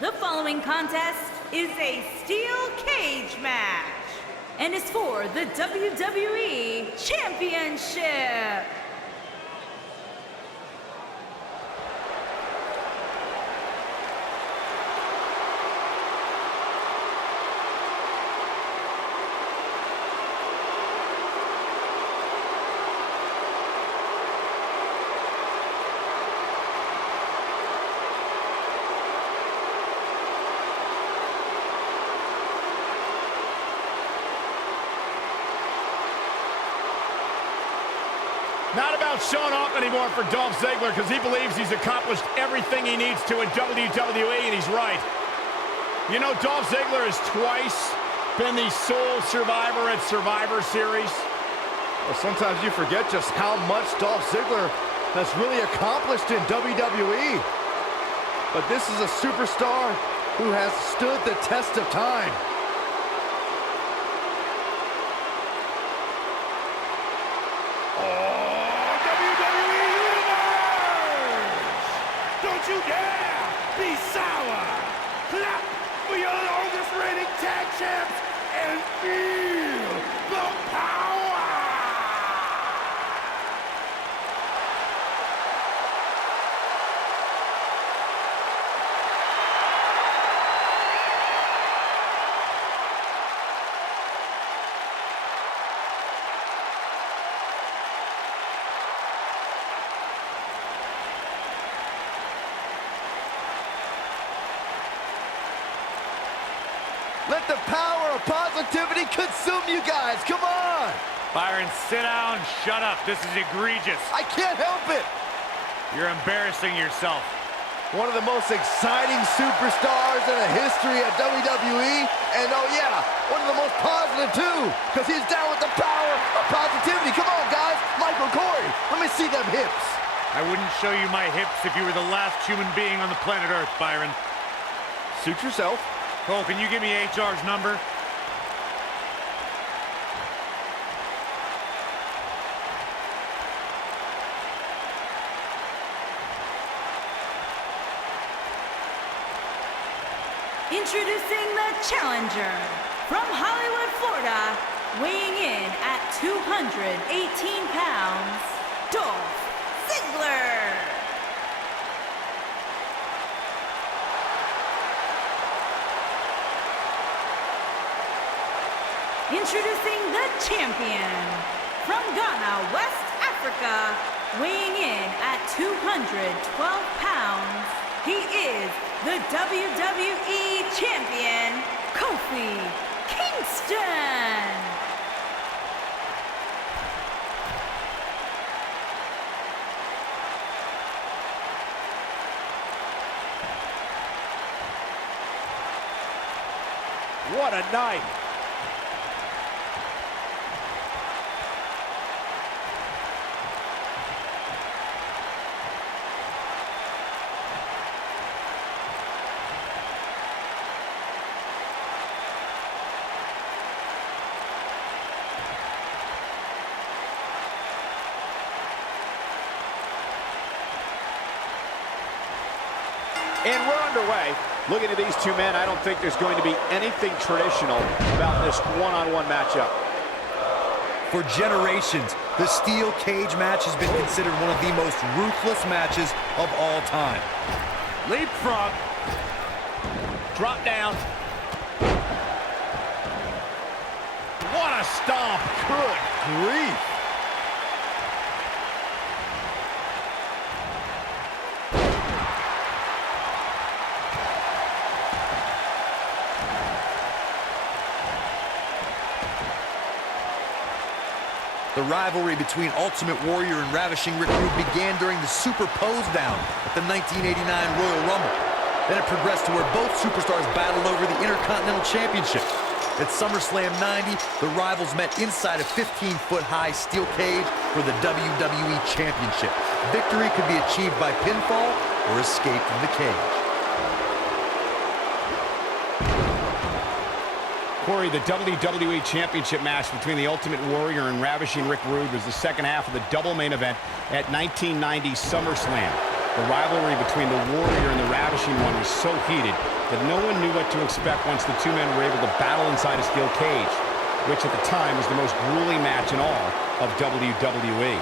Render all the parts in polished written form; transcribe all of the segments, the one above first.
The following contest is a steel cage match and is for the WWE Championship. Not about showing off anymore for Dolph Ziggler because he believes he's accomplished everything he needs to in WWE, and he's right. You know, Dolph Ziggler has twice been the sole survivor at Survivor Series. Well, sometimes you forget just how much Dolph Ziggler has really accomplished in WWE. But this is a superstar who has stood the test of time. Don't you dare be sour! Clap for your longest reigning tag champs and feel the power! Let the power of positivity consume you guys. Come on. Byron, sit down, shut up. This is egregious. I can't help it. You're embarrassing yourself. One of the most exciting superstars in the history of WWE. And oh yeah, one of the most positive too, because he's down with the power of positivity. Come on, guys. Michael, Corey, let me see them hips. I wouldn't show you my hips if you were the last human being on the planet Earth, Byron. Suit yourself. Cole, can you give me HR's number? Introducing the challenger from Hollywood, Florida, weighing in at 218 pounds, Dolph Ziggler. Introducing the champion from Ghana, West Africa, weighing in at 212 pounds, he is the WWE Champion, Kofi Kingston. What a night. And we're underway. Looking at these two men, I don't think there's going to be anything traditional about this one-on-one matchup. For generations, the steel cage match has been considered one of the most ruthless matches of all time. Leapfrog. Drop down. What a stomp. Good grief. The rivalry between Ultimate Warrior and Ravishing Rick Rude began during the Super Pose Down at the 1989 Royal Rumble. Then it progressed to where both superstars battled over the Intercontinental Championship. At SummerSlam 90, the rivals met inside a 15-foot-high steel cage for the WWE Championship. Victory could be achieved by pinfall or escape from the cage. Corey, the WWE Championship match between the Ultimate Warrior and Ravishing Rick Rude was the second half of the double main event at 1990 SummerSlam. The rivalry between the Warrior and the Ravishing One was so heated that no one knew what to expect once the two men were able to battle inside a steel cage, which at the time was the most grueling match in all of WWE.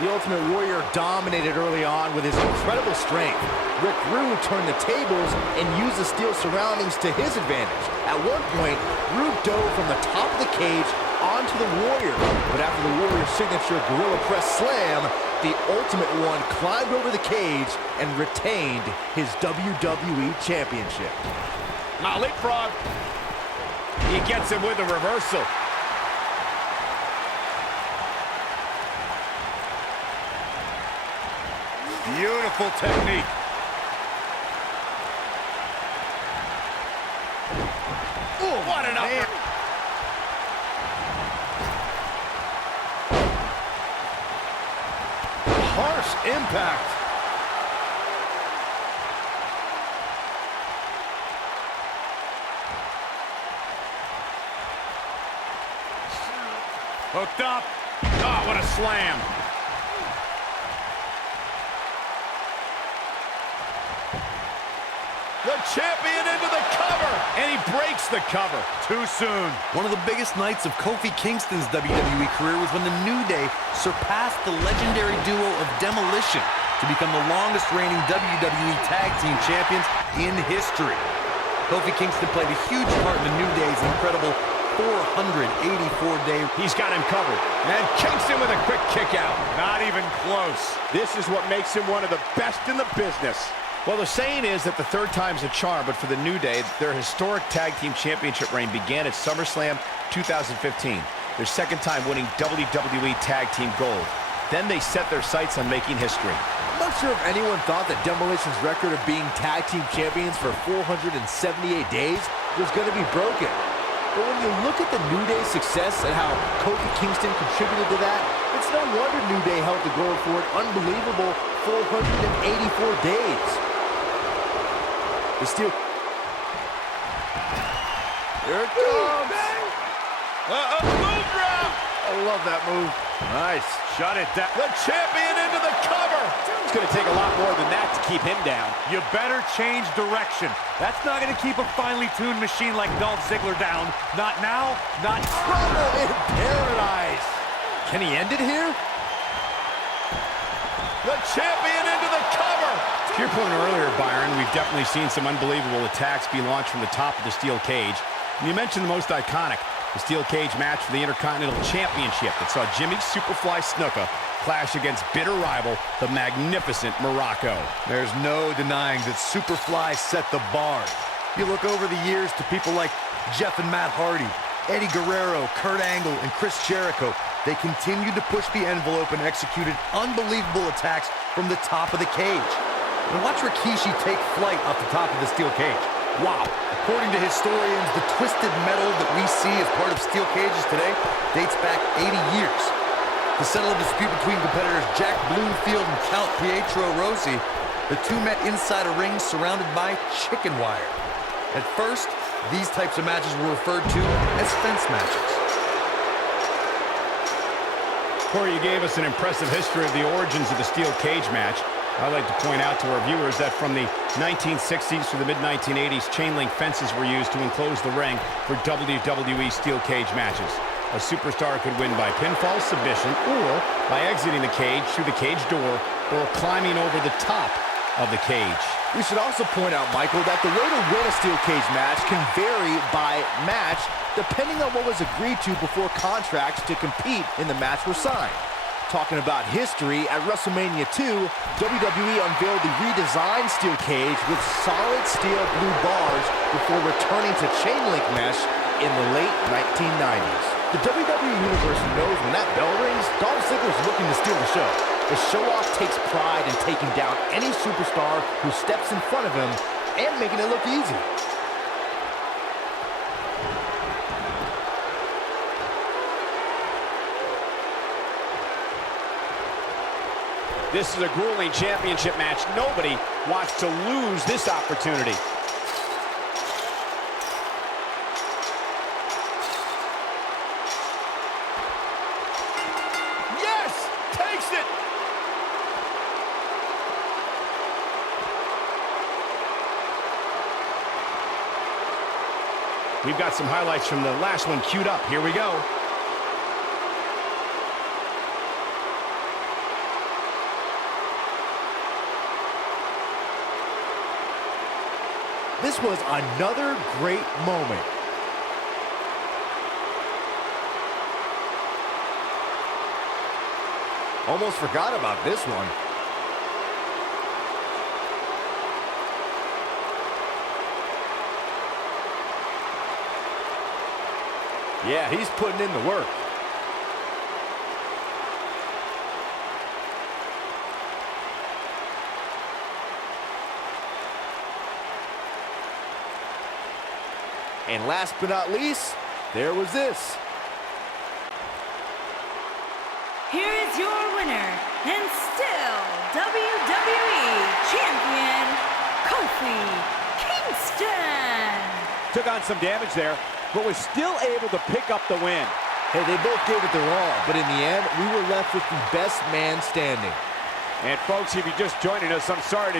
The Ultimate Warrior dominated early on with his incredible strength. Rick Rude turned the tables and used the steel surroundings to his advantage. At one point, Rude dove from the top of the cage onto the Warrior. But after the Warrior's signature Gorilla Press Slam, the Ultimate One climbed over the cage and retained his WWE Championship. Now leapfrog. He gets him with a reversal. Beautiful technique. Oh, what an upper. Harsh impact. Hooked up. Oh, what a slam. The champion into the cover, and he breaks the cover. Too soon. One of the biggest nights of Kofi Kingston's WWE career was when the New Day surpassed the legendary duo of Demolition to become the longest reigning WWE Tag Team Champions in history. Kofi Kingston played a huge part in the New Day's incredible 484-day. He's got him covered. And Kingston with a quick kick out. Not even close. This is what makes him one of the best in the business. Well, the saying is that the third time's a charm, but for the New Day, their historic Tag Team Championship reign began at SummerSlam 2015, their second time winning WWE Tag Team Gold. Then they set their sights on making history. I'm not sure if anyone thought that Demolition's record of being Tag Team Champions for 478 days was going to be broken. But when you look at the New Day's success and how Kofi Kingston contributed to that, it's no wonder New Day held the gold for an unbelievable 484 days. The steel... There it comes! Move drop! I love that move. Nice. Shut it down. The champion into the cover! It's going to take a lot more than that to keep him down. You better change direction. That's not going to keep a finely tuned machine like Dolph Ziggler down. Not now, not... Trouble in paradise! Can he end it here? The champion into the cover! To your point earlier, Byron, we've definitely seen some unbelievable attacks be launched from the top of the steel cage. And you mentioned the most iconic, the steel cage match for the Intercontinental Championship that saw Jimmy Superfly Snuka clash against bitter rival, the magnificent Morocco. There's no denying that Superfly set the bar. You look over the years to people like Jeff and Matt Hardy, Eddie Guerrero, Kurt Angle, and Chris Jericho. They continued to push the envelope and executed unbelievable attacks from the top of the cage. And watch Rikishi take flight off the top of the steel cage. Wow. According to historians, the twisted metal that we see as part of steel cages today dates back 80 years. To settle a dispute between competitors Jack Bloomfield and Count Pietro Rossi, the two met inside a ring surrounded by chicken wire. At first, these types of matches were referred to as fence matches. Corey, you gave us an impressive history of the origins of the steel cage match. I'd like to point out to our viewers that from the 1960s to the mid-1980s, chain link fences were used to enclose the ring for WWE steel cage matches. A superstar could win by pinfall submission or by exiting the cage through the cage door or climbing over the top of the cage. We should also point out, Michael, that the way to win a steel cage match can vary by match depending on what was agreed to before contracts to compete in the match were signed. Talking about history, at WrestleMania 2, WWE unveiled the redesigned steel cage with solid steel blue bars before returning to chain link mesh in the late 1990s. The WWE Universe knows when that bell rings, Dolph Ziggler's looking to steal the show. The show-off takes pride in taking down any superstar who steps in front of him and making it look easy. This is a grueling championship match. Nobody wants to lose this opportunity. Yes! Takes it! We've got some highlights from the last one queued up. Here we go. This was another great moment. Almost forgot about this one. Yeah, he's putting in the work. And last but not least, there was this. Here is your winner, and still WWE Champion, Kofi Kingston. Took on some damage there, but was still able to pick up the win. Hey, they both gave it their all, but in the end, we were left with the best man standing. And folks, if you're just joining us, I'm sorry to